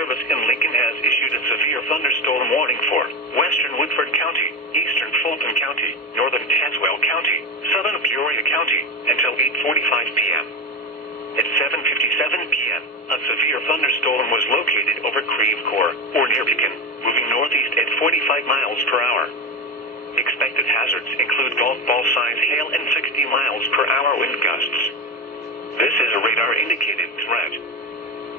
Service in Lincoln has issued a severe thunderstorm warning for western Woodford County, eastern Fulton County, northern Tazewell County, southern Peoria County, until 8:45 p.m. At 7:57 p.m., a severe thunderstorm was located over Creve Coeur, or near Pekin, moving northeast at 45 miles per hour. Expected hazards include golf ball-size hail and 60 miles per hour wind gusts. This is a radar-indicated threat.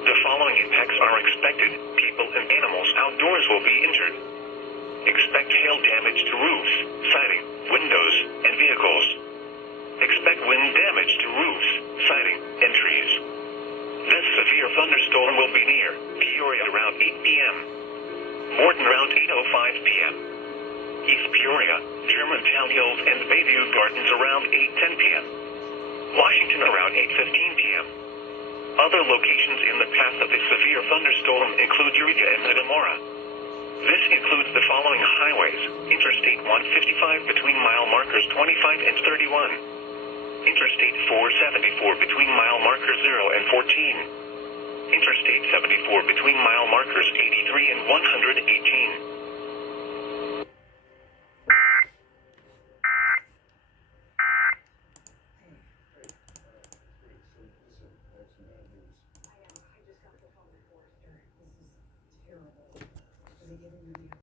The following impacts are expected. People and animals outdoors will be injured. Expect hail damage to roofs, siding, windows, and vehicles. Expect wind damage to roofs, siding, and trees. This severe thunderstorm will be near Peoria around 8 p.m. Morton around 8:05 p.m. East Peoria, Germantown Hills, and Bayview Gardens around 8:10 p.m. Washington around 8:15 p.m. Other locations in the path of the severe thunderstorm include Eureka and Metamora. This includes the following highways: Interstate 155 between mile markers 25 and 31. Interstate 474 between mile markers 0 and 14. Interstate 74 between mile markers 83 and 118.